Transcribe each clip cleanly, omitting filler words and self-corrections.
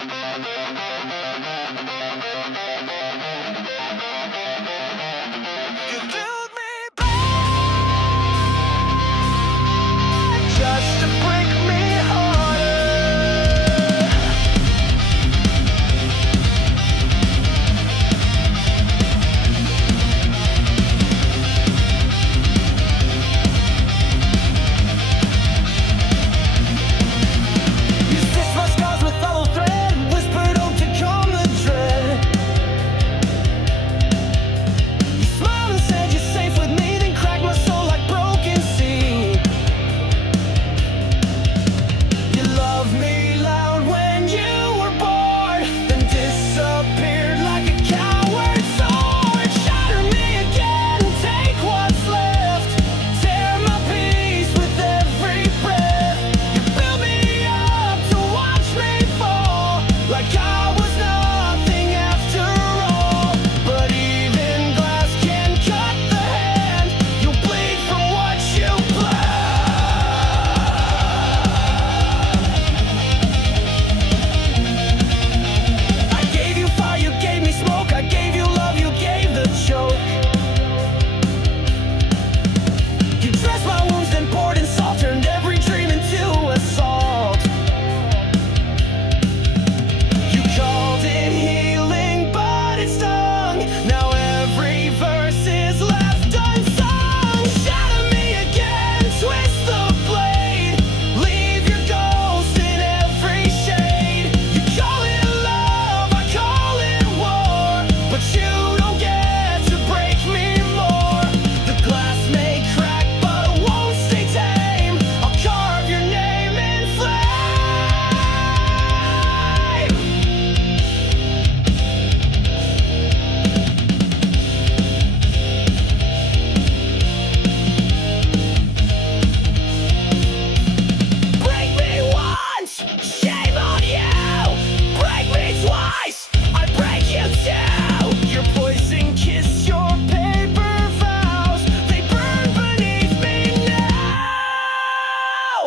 You filled me back just to break me harder. You stitched my scars with hollow thread, whispered hope to calm the dread. You smiled and said you're safe with me, then cracked my soul like broken seed. You loved me loud when you were bored, then disappeared like a coward sword. Shatter me again, take what's left, tear my peace with every breath. You built me up to watch me fall, like I was nothing after all. But even glass can cut the hand, you'll bleed from what you I gave you fire, you gave me smoke. I gave you love, you gave the choke. You dressed my wounds, then poured in salt, turned every dream into assault. You called it healing, but it stung. Now every verse is left unsung. Shatter me again, twist the blade, leave your ghost in every shade. You call it love, I call it war, but you don't get to break me more. The glass may crack, but it won't stay tame. I'll carve your name in flame. Break me once, shame on you. Break me twice, I break you too. Your poison kiss, your paper vows, they burn beneath me now.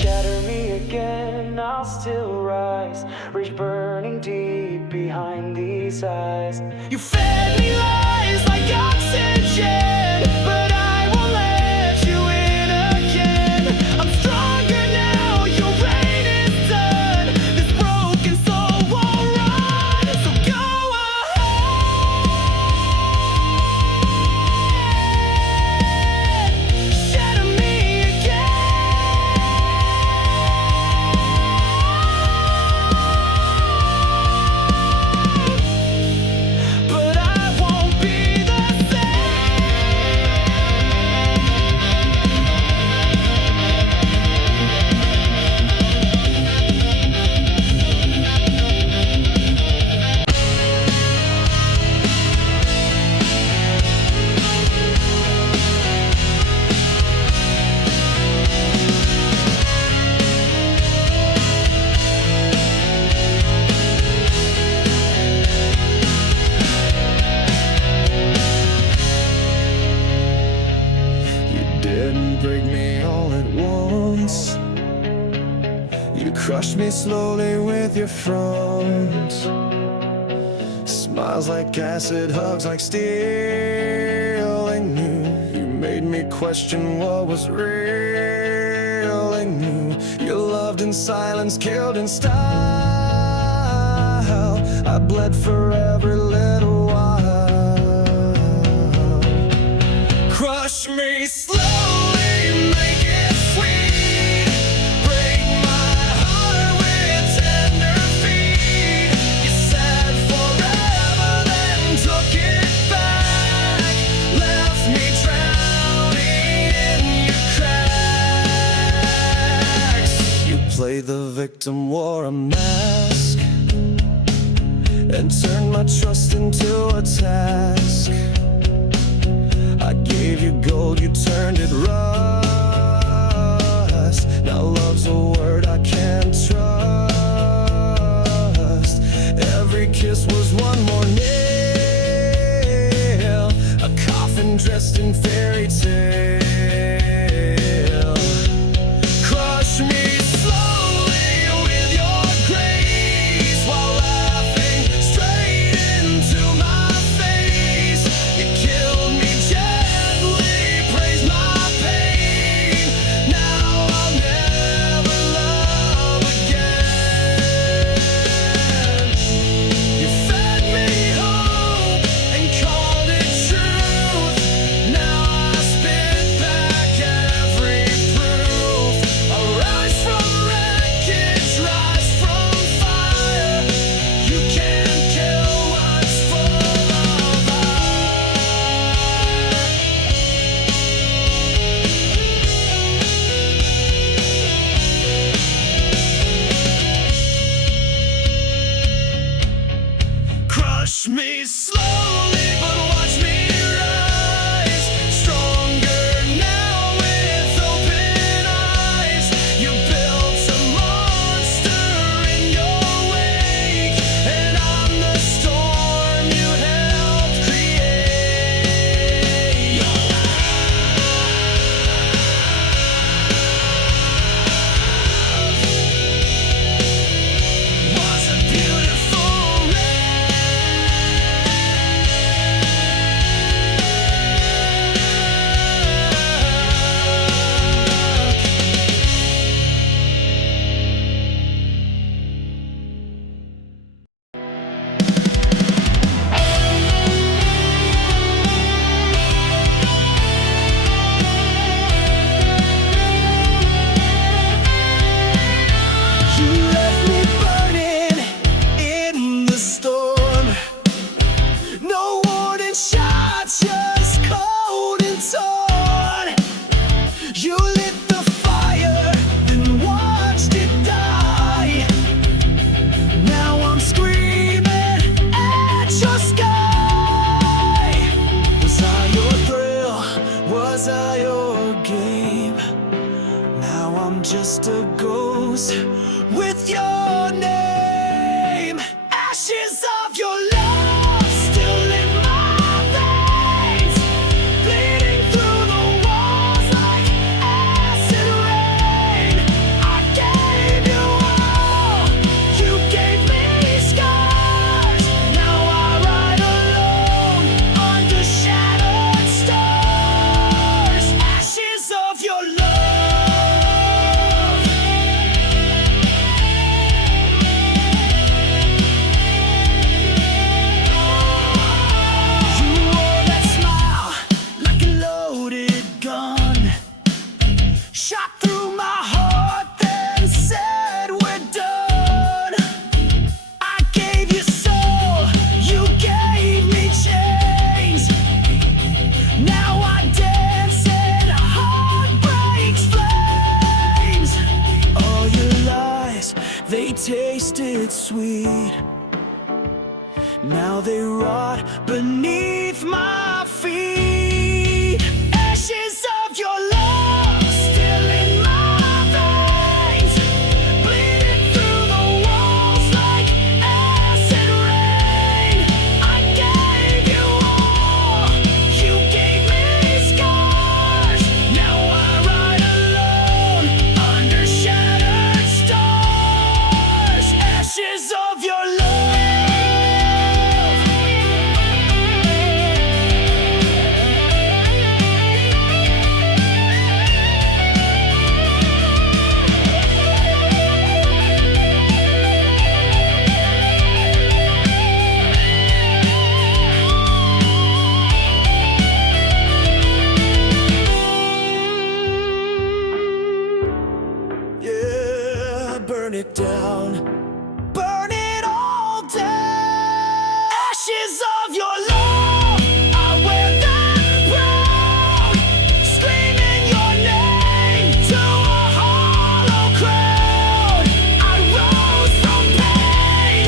Shatter me again, I'll still rise, reach burning deep behind these eyes. You fed me lies like oxygen, but I won't let you in again. I'm stronger now, your reign is done. This broken soul won't run, so go ahead. Shatter me again, but I won't be the You didn't break me all at once. You crushed me slowly with your front. Smiles like acid, hugs like steel. I knew you made me question what was real. I knew you loved in silence, killed in style. I bled for every little while. Crush me slowly, make it sweet. Break my heart with tender feet. You said forever, then took it back. Left me drowning in your cracks. You played the victim, wore a mask, and turned my trust into a task. I gave you gold, you turned it rough. I'm just a ghost with your name. Ashes of your love still in my veins, bleeding through the walls like acid rain. I gave you all, you gave me scars. Now I ride alone under shattered stars. Ashes of your love. You wore that smile like a loaded gun, shot through my heart, then said we're done. I gave you soul, you gave me chains. Now I dance in heartbreak's flames. All your lies, they tasted sweet. Now they rot beneath my feet. Ashes of your love still in my veins, bleeding through the walls like acid rain. I gave you all, you gave me scars. Now I ride alone under shattered stars. Ashes of your love. Yeah, burn it down, burn it all down. Ashes of your love, I wear them proud, screaming your name to a hollow crowd. I rose from pain,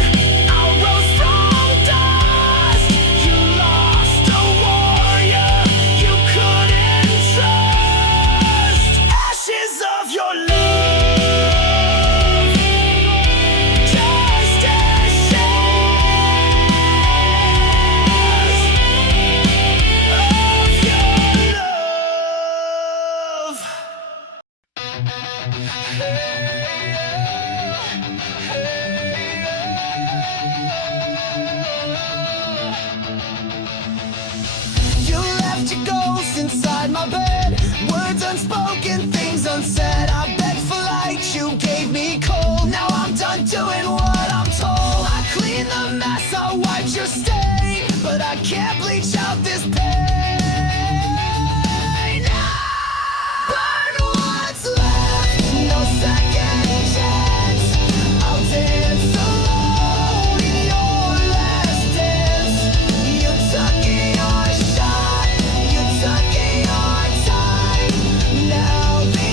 I rose from dust. You lost a warrior you couldn't trust. Ashes of your love. Just ashes of your love. You left your ghost inside my bed, words unspoken, things unsaid. I begged for light, you gave me cold. Now I'm done doing what I'm told. I cleaned the mess, I wiped your stain, but I can't bleach out this pain. Burn what's left, no second chance. I'll dance alone in your last dance. You took your shot, you took your time. Now the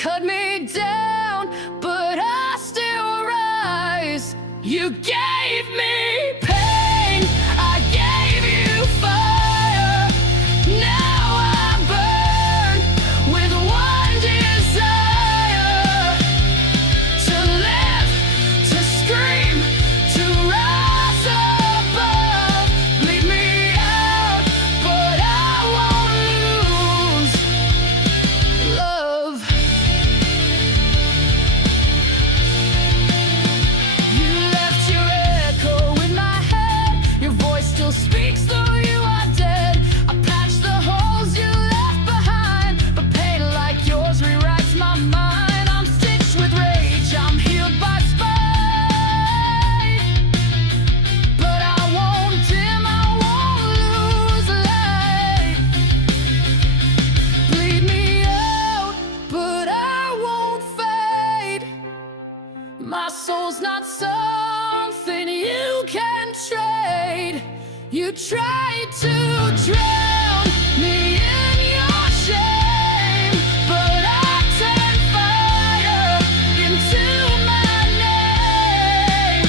cut me down, but I still rise. You gave me pain, I gave you fire. Now I burn with one desire: to live, to scream, to rise above. Bleed me out, but I won't lose love. You left your echo in my head. Your voice still speaks though you are dead. I patched the holes you left behind, but pain like yours rewrites my mind. I'm stitched with rage, I'm healed by spite, but I won't dim, I won't lose light. Bleed me out, but I won't fade. My soul's not something you can trade. You tried to drown me in your shame, but I turned fire into my name.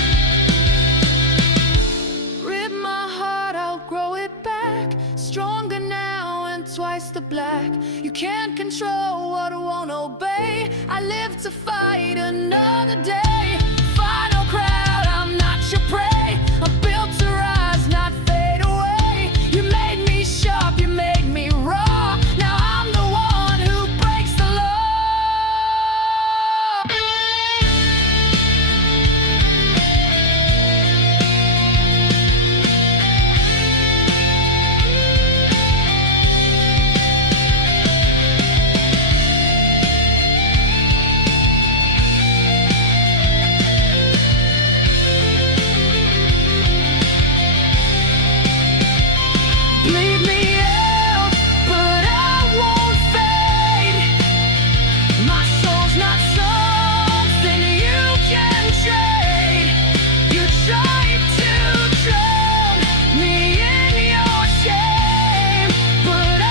Rip my heart, I'll grow it back, stronger now and twice the black. You can't control what I won't obey. I live to fight another day. Final crowd, I'm not your prey. I'm built to rise, not fade away. You made me sharp, you made me raw. Now I'm the one who breaks the law. Bleed me out, but I won't fade. My soul's not something you can trade. You tried to drown me in your shame, but I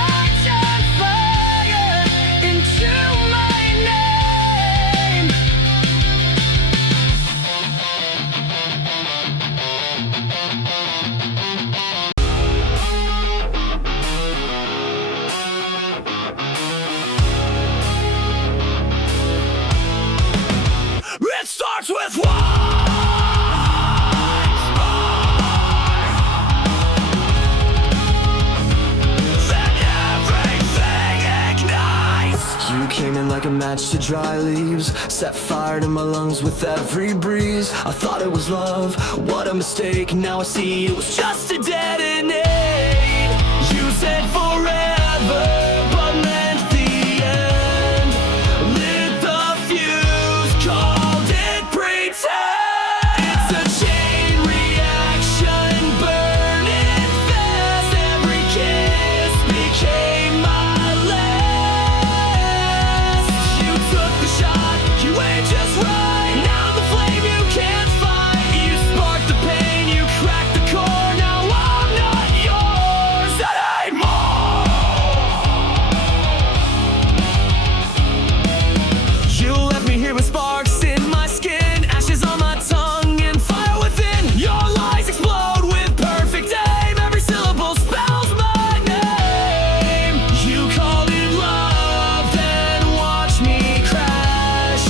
turned fire into my name. It starts with one spark, then everything ignites. You came in like a match to dry leaves, set fire to my lungs with every breeze. I thought it was love, what a mistake. Now I see it was just to detonate. You said forever, but meant the end. Lit the fuse, called it pretend. It's a chain reaction, burning fast. Every kiss became my last. You took the shot, you aimed just right. Now the flame you can't fight. You sparked the pain, you cracked the core. Now I'm not yours anymore. You left me here with sparks in my skin, ashes on my tongue, and fire within. Your lies explode with perfect aim. Every syllable spells my name. You called it love, then watched me crash.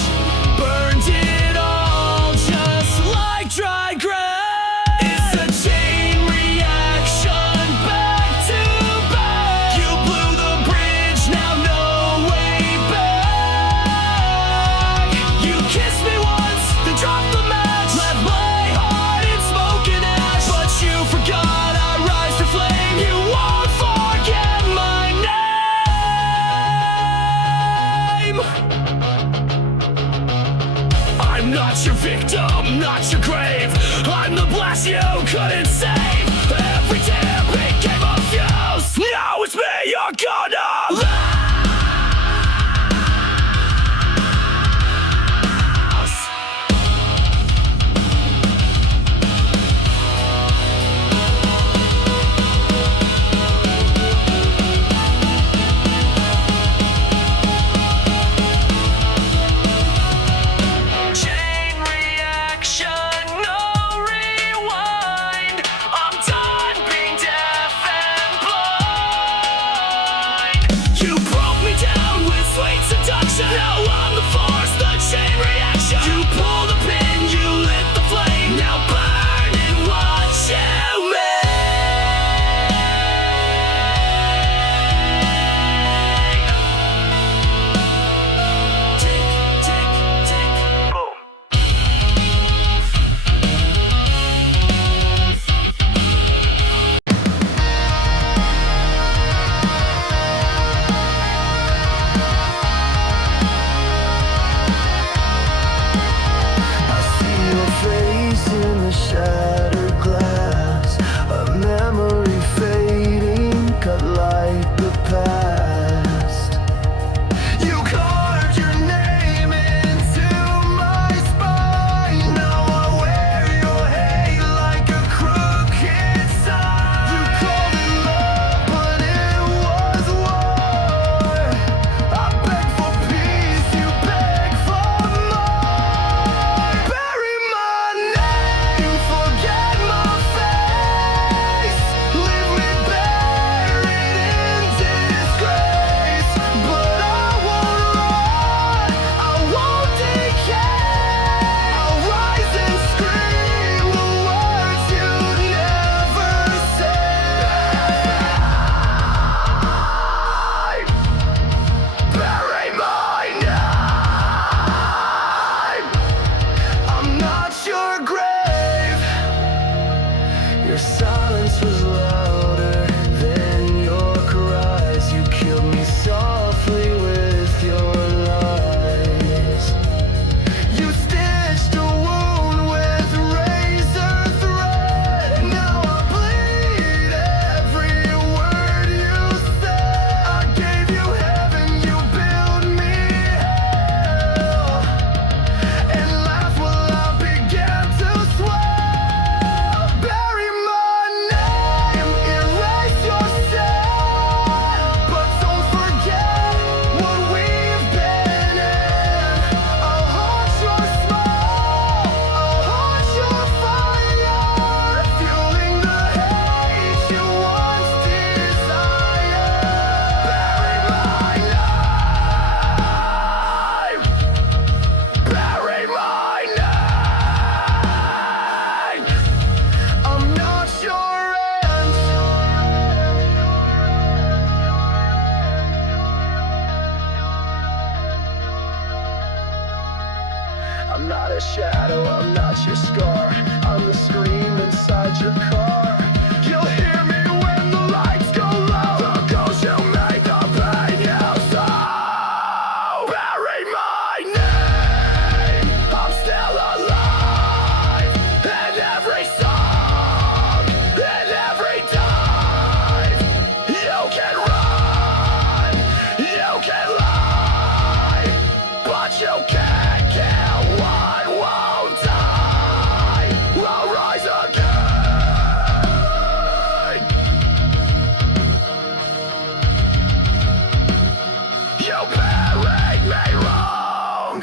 Burned it all just like dry grass. It's a chain reaction, back to back. You blew the bridge, now no way back. You kissed me once, then dropped the match. Left my heart in smoke and ash, but you forgot I rise to flame. You won't forget my name. I'm not your victim, not your grave. I'm the blast you couldn't save. Every tear became a fuse. Now it's me you're gonna lose. You carved your name into my spine. Now I wear your hate like a crooked sign. You called it love, but it was war. I beg for peace, you beg for more. Bury my name, forget my face. Leave me buried in disgrace. But I won't run, I won't decay. I'll rise and scream the words you never say. Bury my name. I'm not your grave. Your silence was louder than your cries. You killed me softly with your lies. You stitched a wound with razor thread. Now I bleed every word you said. I gave you heaven, you built me hell. And laugh while I began to swell. Bury my name, erase yourself. But don't forget what we've been in. I'll haunt your smile, I'll haunt your fire, fueling the hate you once desired. Bury my name. Bury my name. I'm not your end. I'm not a shadow, I'm not your scar. I'm the scream inside your car. You'll hear me when the lights go low. The ghost you make the pain you sow. Bury my name, I'm still alive. In every song, in every dive. You can run, you can lie, but you can't kill what won't die. I'll rise again. You buried me wrong.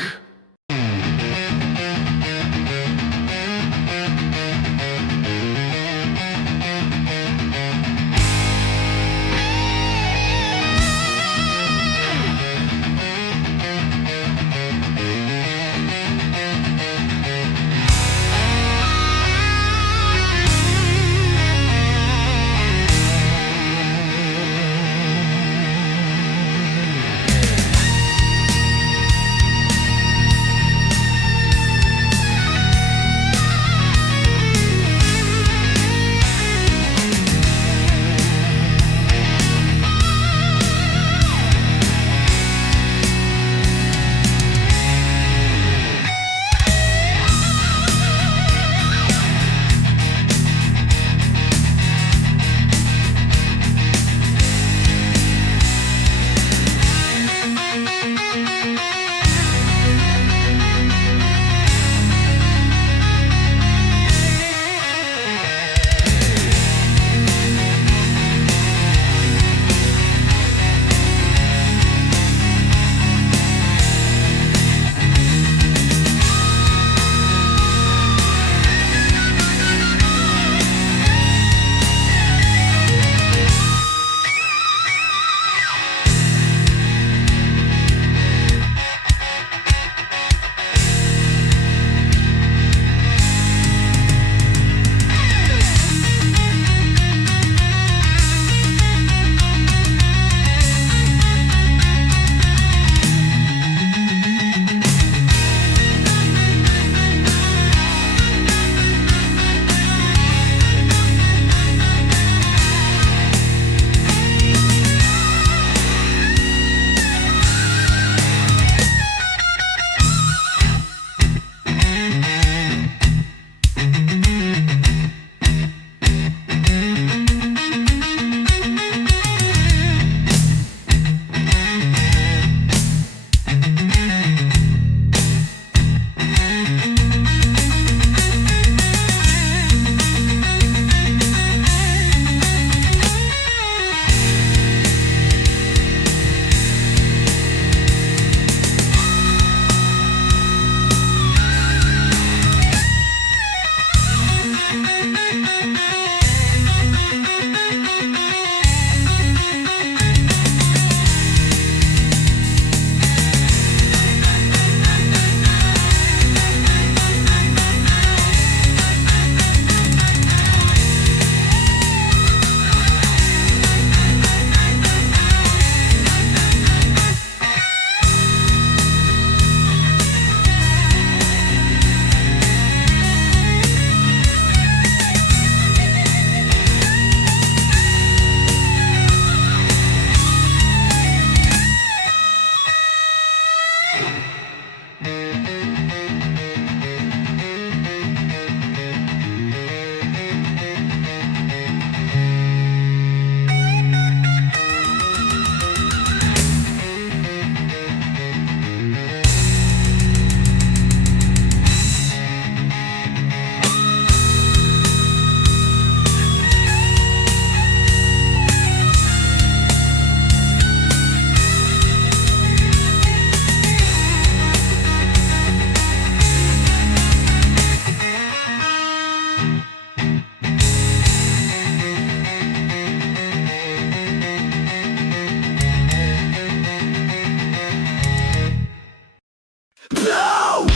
No!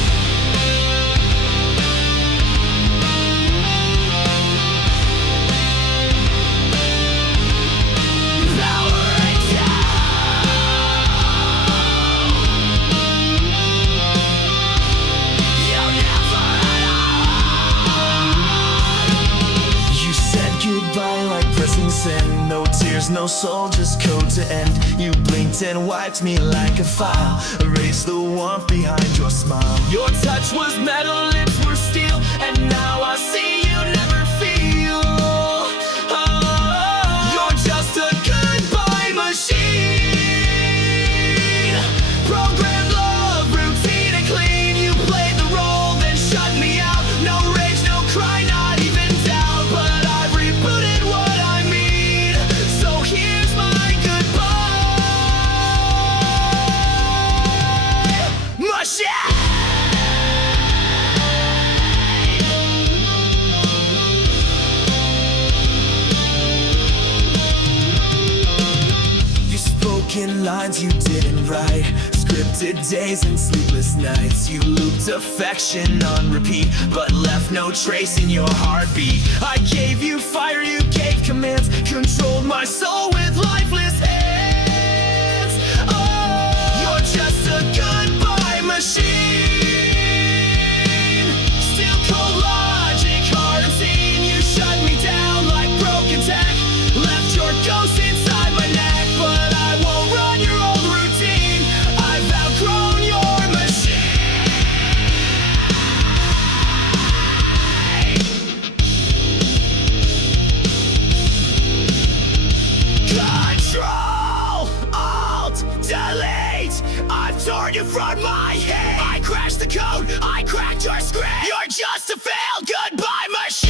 You said goodbye like pressing send. No tears, no soul, just code to end. You blinked and wiped me like a file. Erased the warmth behind your smile. Your touch was metal, lips were steel, and now I see you never feel. Oh, you're just a goodbye machine. Programmed love, routine and clean. You played the role, then shut me out. No rage, no cry, not even doubt. But I've rebooted what I mean. So here's my goodbye machine. Broken lines you didn't write. Scripted days and sleepless nights. You looped affection on repeat, but left no trace in your heartbeat. I gave you fire, you gave commands. Controlled my soul with lifeless hands. Oh, you're just a goodbye machine. Still cold logic, hard unseen. You shut me down like broken tech. Left your ghost inside my neck, but I won't run your old routine. I've outgrown your machine. Control, Alt, Delete. I've torn you from my head. I crashed the code, I cracked your script. You're just a failed goodbye machine.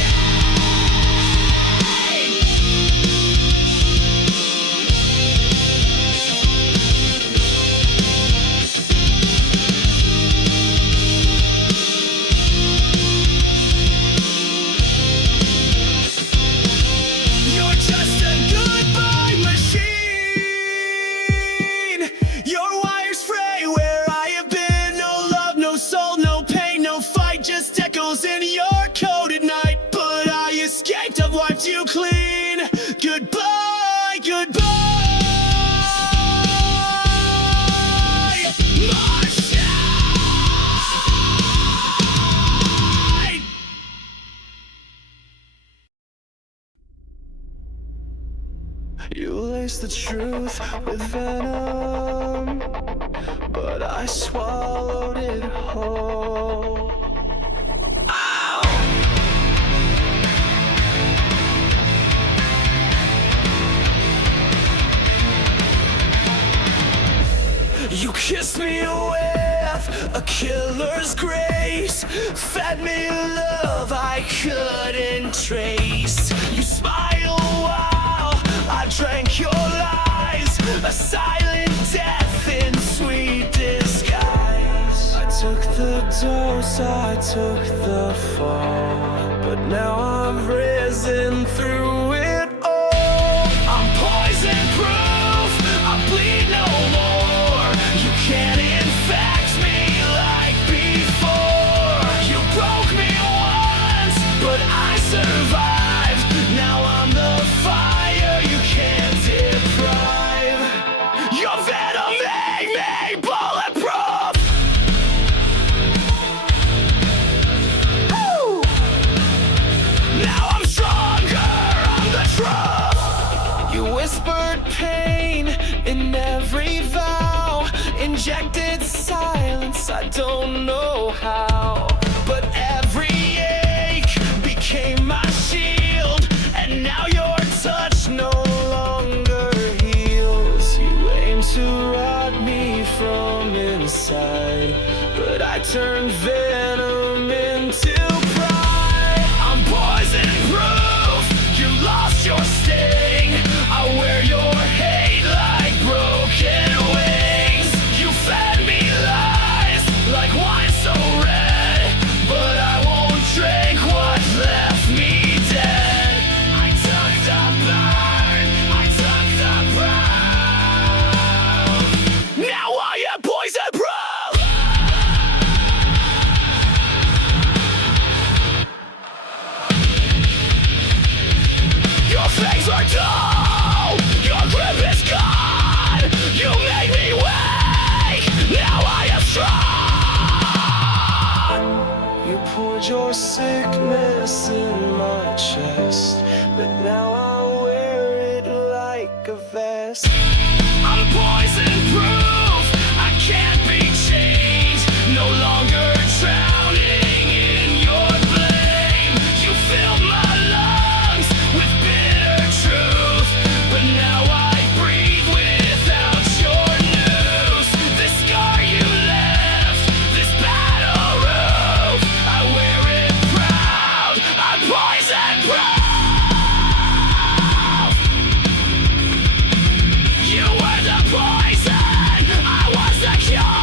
You're just a goodbye machine. Your wires fray where I have been. No love, no soul, no pain, no fight. Just echoes in your code at night. But I escaped, I've wiped you clean. Goodbye, goodbye machine. You laced the truth with venom, but I swallowed it whole. You kissed me with a killer's grace, fed me love I couldn't trace. You smiled while I drank your lies, a silent death in sweet disguise. I took the dose, I took the fall, but now I've risen through it all. I'm poison proof, I bleed no more. You can't infect me like before. You broke me once, but I survived. Now I'm the fire you can't deprive. Your venom made me bulletproof. Woo! Now I'm stronger, silence, I don't know how. But every ache became my shield, and now your touch no longer heals. You aim to rot me from inside, but I turned venom into pride. I'm poison proof, you lost your sting. I wear your hate like broken wings. You fed me lies like wine so red, but I won't drink what left me dead. I took the burn, I took the proof. Now I am poison proof. Your fangs are dull, your grip is gone. You made me weak, now I am strong. You poured your sickness in my chest, but now I wear it like a vest. I'm poison proof, I can't be changed. No longer drowning in your blame. You filled my lungs with bitter truth, but now I breathe without your news. This scar you left, this battle roof, I wear it proud. I'm poison proof. You were the poison, I was the cure.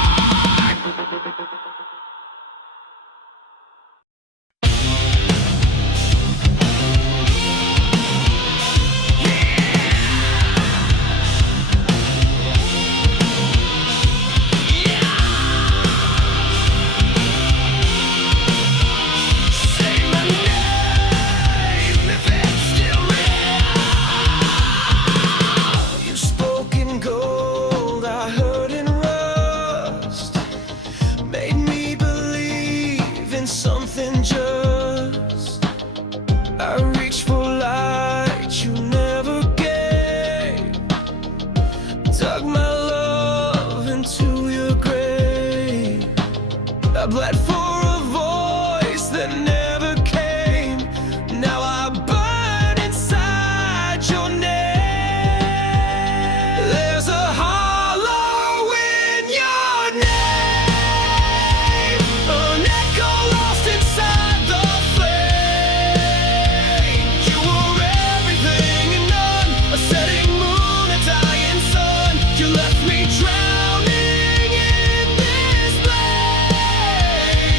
Say my name if it's still real. You spoke in gold, I heard in rust. Made me believe in something just. I reached for light you never gave. Dug my love into your grave. I bled for a voice that never came. Now I burn inside your name. There's a hollow in your name, an echo lost inside the flame. You were everything and none, a setting moon, a dying sun. You left me drowning in this blame.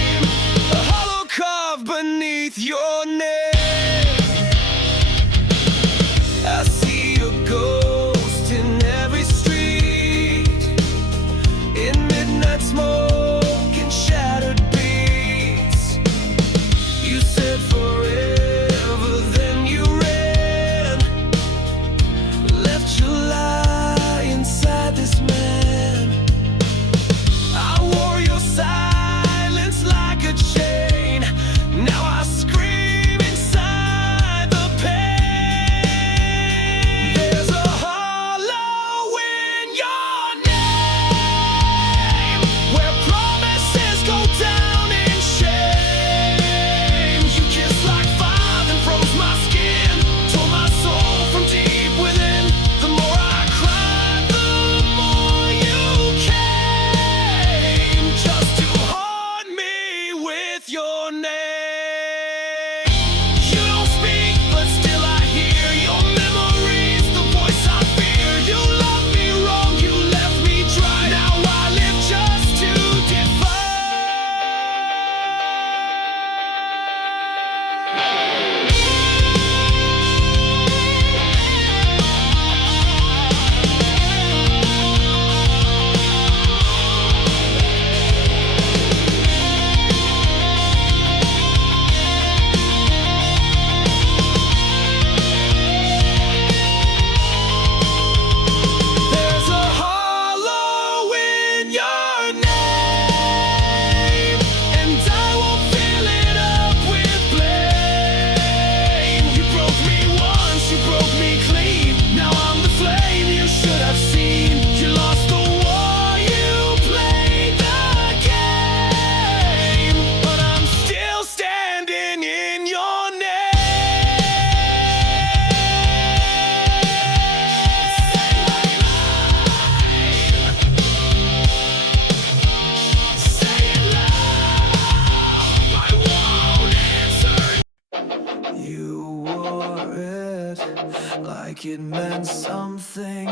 like it meant something,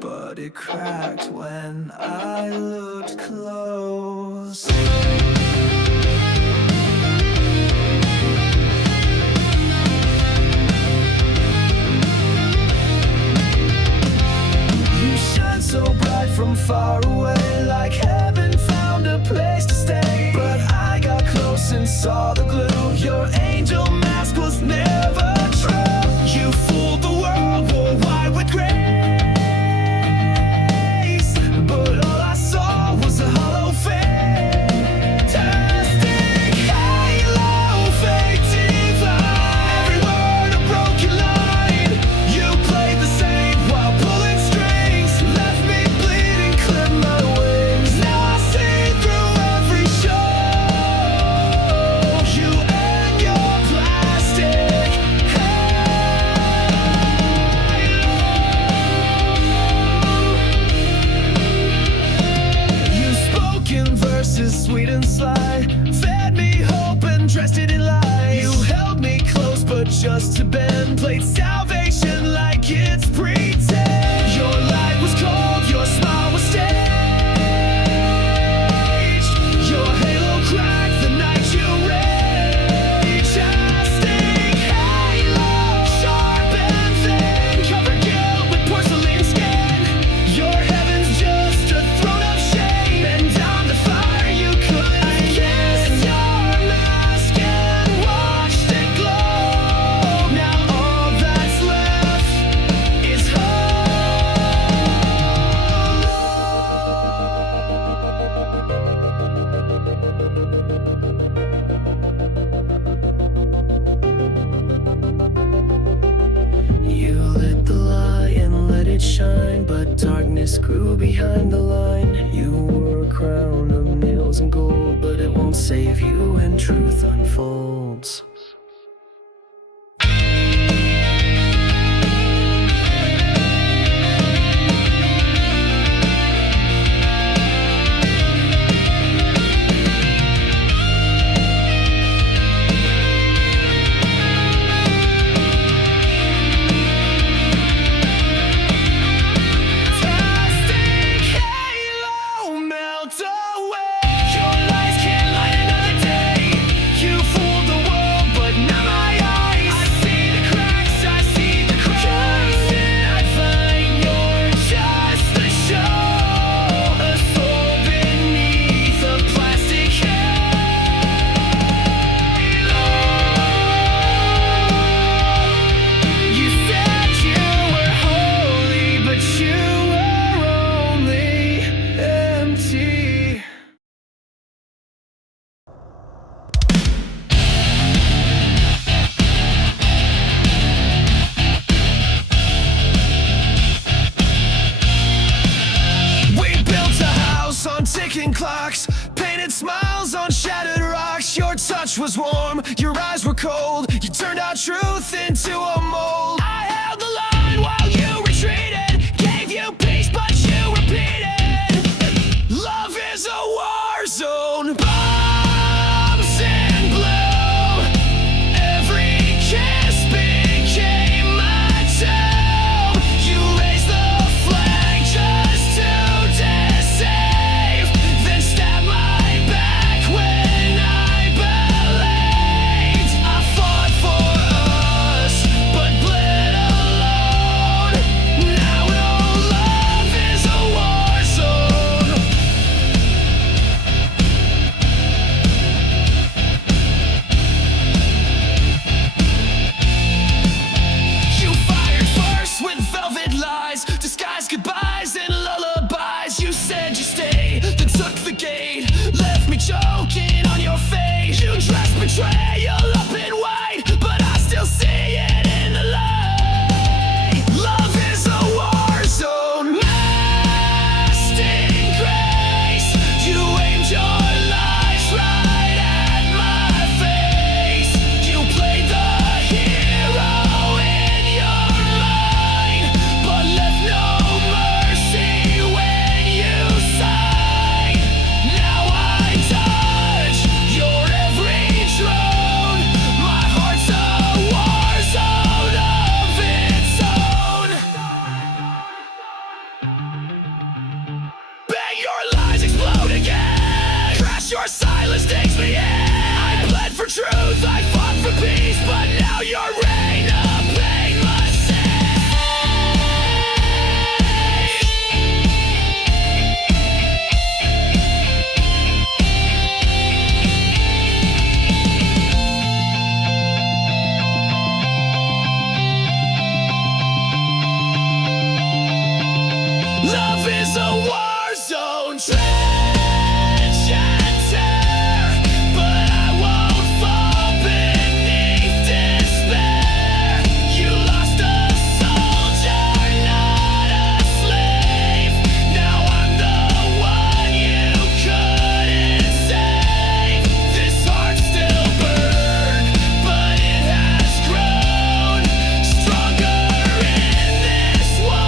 but it cracked when I looked close. You shine so bright from far away, like heaven found a place to stay. But I got close and saw the glue. Your angel mask was never true. You fooled the world, wore white with grace, but all I saw was a hollow fantastic halo, fake divine. Every word a broken line. You played the same while pulling strings, left me bleeding, clipped my wings. Now I see through every show. You and your plastic halo. You spoke in verses sweet and sly, fed me hope and dressed it in lies. You held me close but just to bend, played salvation like it's pretend. Your light was cold, your smile was staged. Your halo cracked the night you raged. Fantastic halo, sharp and thin, covered guilt with porcelain skin. Your heaven's just a throne of shame, and down the fire you couldn't kiss. Your mask and watched it glow. Now all that's left is You lit the light and let it shine, but darkness grew behind the line. You wore a crown of nails and gold, but it won't save you when truth unfolds. Fantastic halo, melt away. Your lies can't light another day. You fooled the world, but now my eyes, I see the cracks, I see the cracks. And I find you're just a show, a soul beneath a plastic halo. You said you were holy, but you were only empty. We built a house on ticking clocks, painted smiles on shattered rocks. Your touch was warm, your eyes were cold. You turned our truth into a mold. I held the line while you retreated, gave you peace but you repeated. Love is a war zone, bombs in blue. Every kiss became my tomb. You raised the flag just to deceive, then stabbed my back when I believed. I fought for us, but your reign of painless love is a war zone, trench and tear, but I won't fall beneath despair. You lost a soldier, not a slave. Now I'm the one you couldn't save. This heart still burns, but it has grown stronger in this war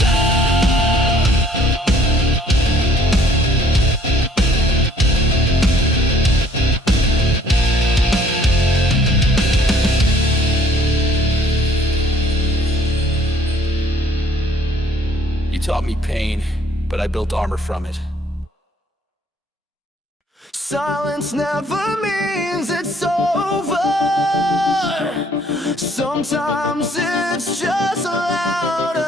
zone. You taught me pain, but I built armor from it. Silence never means it's over. Sometimes it's just louder.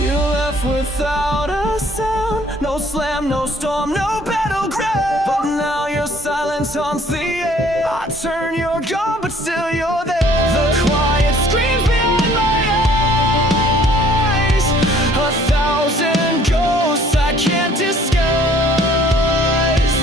You left without a sound. No slam, no storm, no battleground. But now your silence haunts the air. I turn, you're gone, but still you're there. The quiet screams behind my eyes. 1,000 ghosts I can't disguise.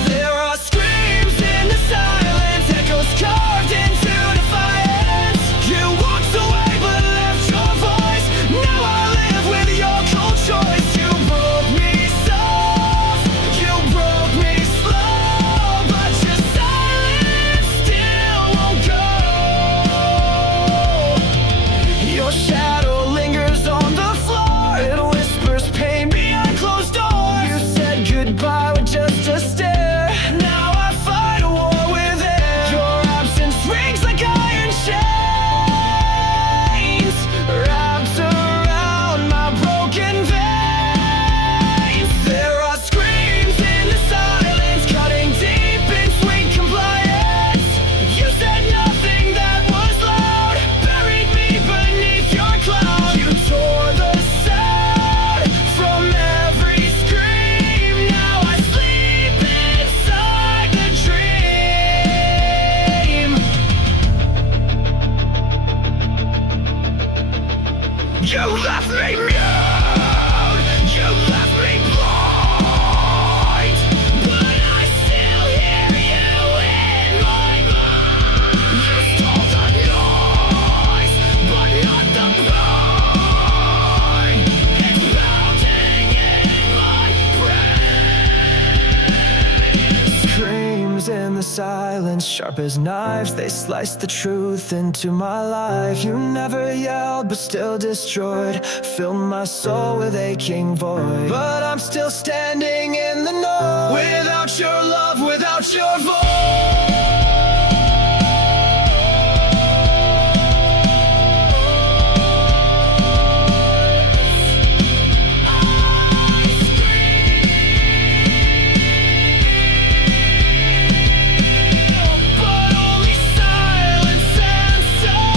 There are screams in the silence, echoes carved into defiance. You walked away but left your voice. Now I live with your cold choice. You broke me soft, you broke me slow, but your silence still won't go. Your shadow lingers on the floor. It whispers pain behind closed doors. You said goodbye with just a stare. Now I fight a war with air. Your absence rings like iron chains, wrapped around my broken veins. There are screams in the silence, cutting deep in sweet compliance. You said nothing that was loud, buried me beneath your cloud. You tore the sound from every scream. Now I sleep inside the dream. You left me mute, you left me blind, but I still hear you in my mind. You stole the noise, but not the pain. It's pounding in my brain. Screams in the silence, sharp as knives, they slice the truth into my life. You never yelled, but still destroyed, filled my soul with aching void. But I'm still standing in the know, without your love, without your voice. But only silence answers.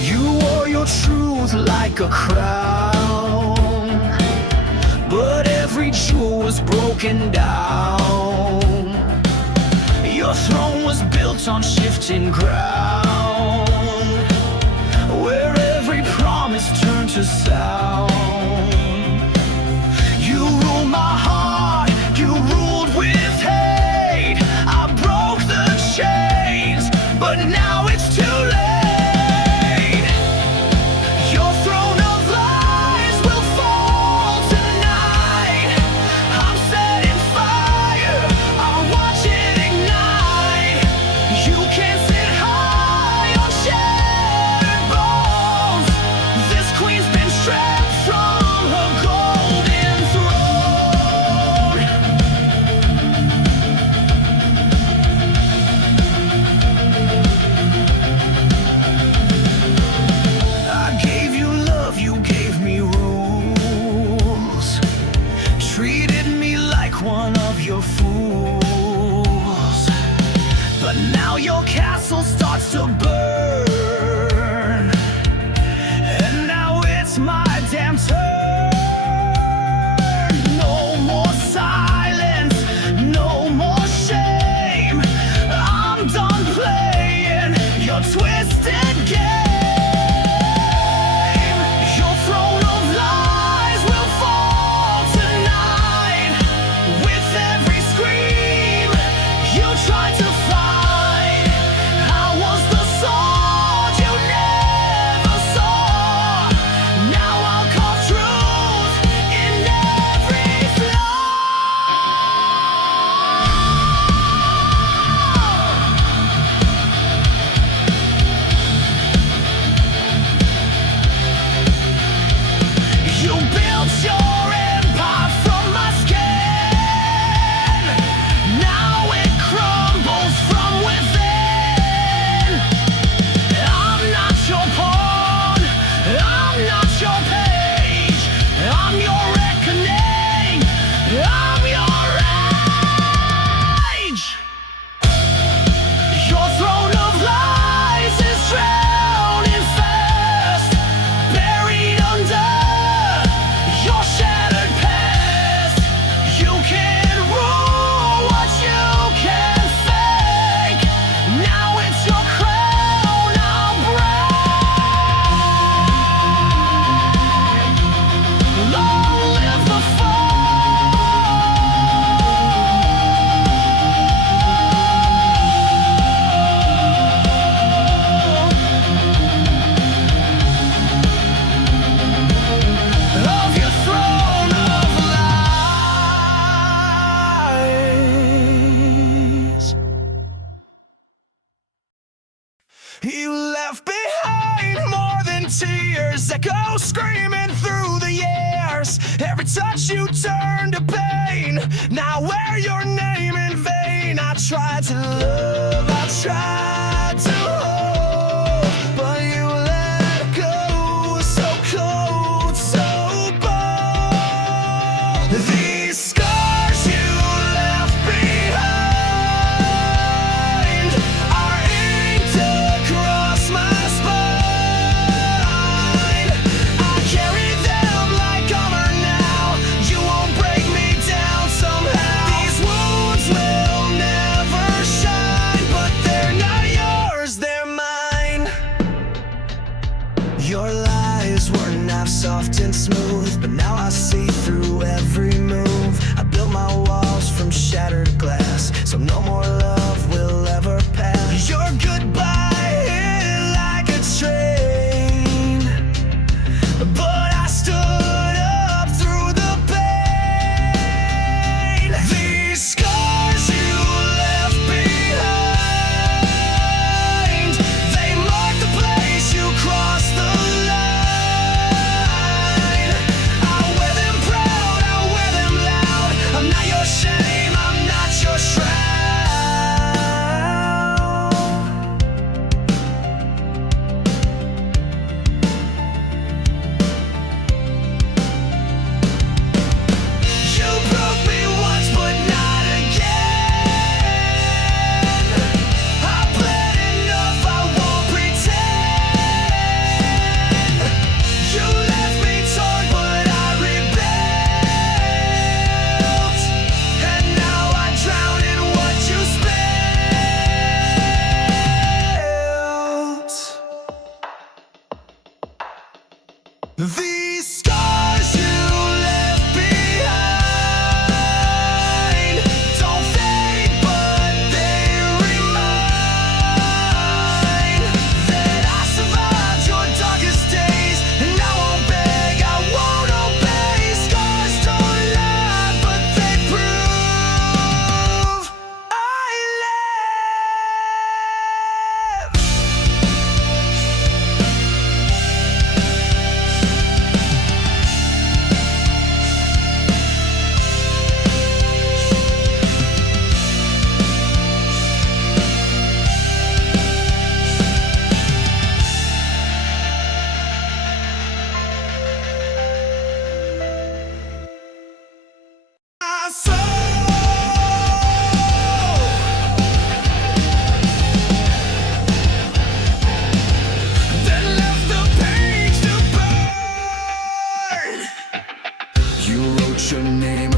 You wore your truth like a crown, but every jewel was broken down. Your throne was built on shifting ground, where every promise turned to sound. You ruled my heart, you ruled with hate. I broke the chains, one of your fools. But now your castle starts to burn, and now it's my damn turn. No more silence, no more shame. I'm done playing your twisted game. Your throne of lies will fall tonight. With every scream you tried to fight, I was the sword you never saw. Now I'll carve truth in every flaw. You built your empire from my skin. Now it crumbles from within. I'm not your pawn, I'm not your page. I'm your reckoning, I'm your rage. Your throne of lies is drowning fast, buried under your shattered past. You can't rule what you can fake. Now it's your crown I'll break. Long live the of your throne of lies. You left behind more than tears, echo screaming through the years. Every touch you turned to pain. Now wear your name in vain. I tried to love, I tried to hold, but you let go. So cold, so bold. These scars you left behind are inked across my spine. I carry them like armor now. You won't break me down somehow. These wounds will never shine, but they're not yours, they're mine.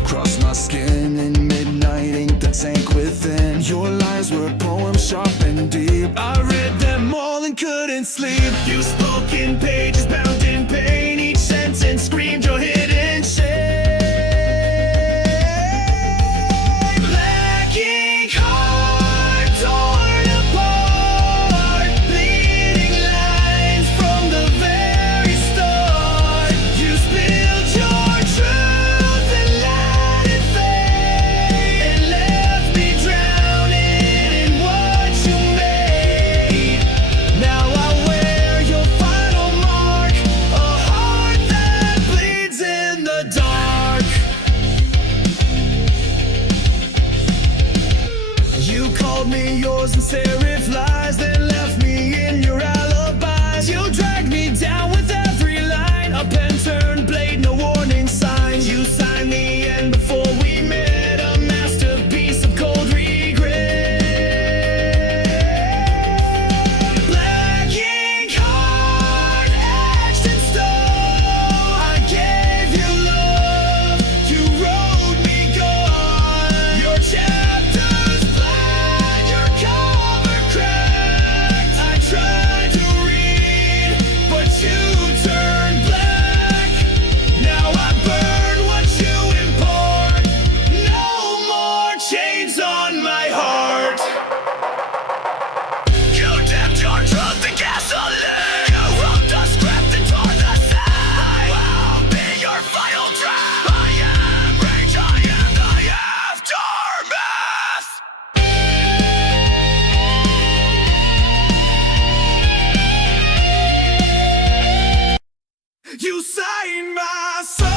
across my skin in midnight ink that sank within. Your lies were poems sharp and deep. I read them all and couldn't sleep. You spoke in pages bound in pain. Each sentence screamed your hidden shame. Black ink heart torn apart, bleeding lines from the very start. You spilled your truth and let it fade, and left me drowning in what you made. Now I wear your final mark, a heart that bleeds in the dark. You called me yours and serif lies, then left me in your alibis. You dragged me down with every line, a pen turned blade, no warning signs. You signed the end before we met, a masterpiece of cold regret. Black ink heart etched in stone. I gave you love, you wrote me gone. Your chapters blank, your cover cracked. I tried to read, but you turned black. Now I burn what you import. No more chains on my heart. You dipped your truth in gasoline. You wrote the script and tore the side. I'll be your final draft. I am rage, I am the aftermath. You signed my soul,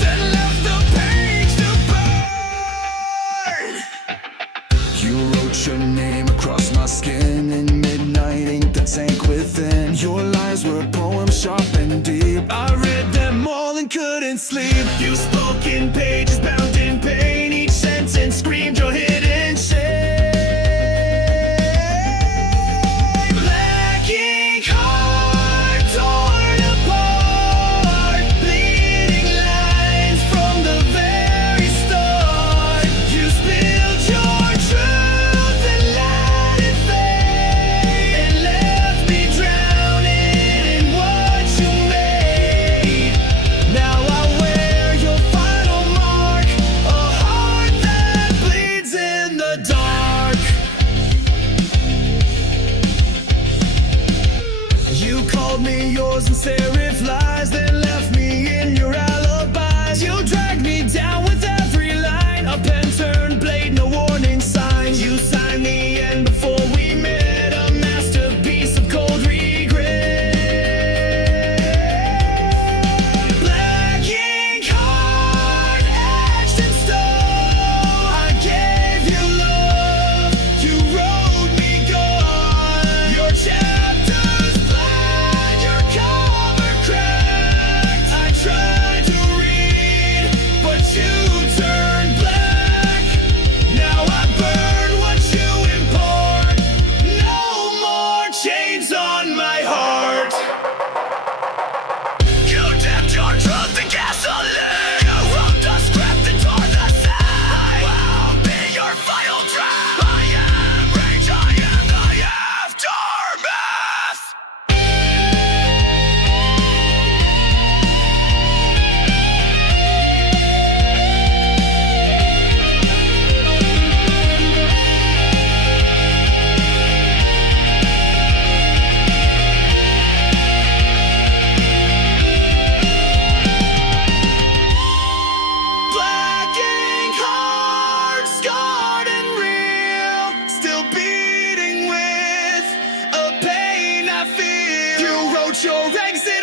then left the page to burn. You wrote your name across my skin in midnight ink that sank within. Your lies were poems sharp and deep. I read them all and couldn't sleep. You spoke in pages bound in pain. Each sentence screamed your hidden shame. Black ink heart torn apart, bleeding lines from the very start. You spilled your truth and let it fade, and left me drowning in what you made. Now I wear your final mark, a heart that bleeds in the dark. You called me yours and serif lies, then left me in your alibis. You dragged me down with every line, a pen turned blade, no warning signs. You signed the end before we met, a masterpiece of cold regret. Black ink heart etched in stone. I gave you love, you wrote me gone. Your chapters blank, your cover cracked. I tried to read, but you turned black. Now I burn what you import. No more chains on my heart. You dipped your truth in gasoline. You wrote the script and tore the side. I'll be your final draft. I am rage, I am the aftermath. Black ink heart, scarred and real, still beating with a pain I feel. You wrote your exit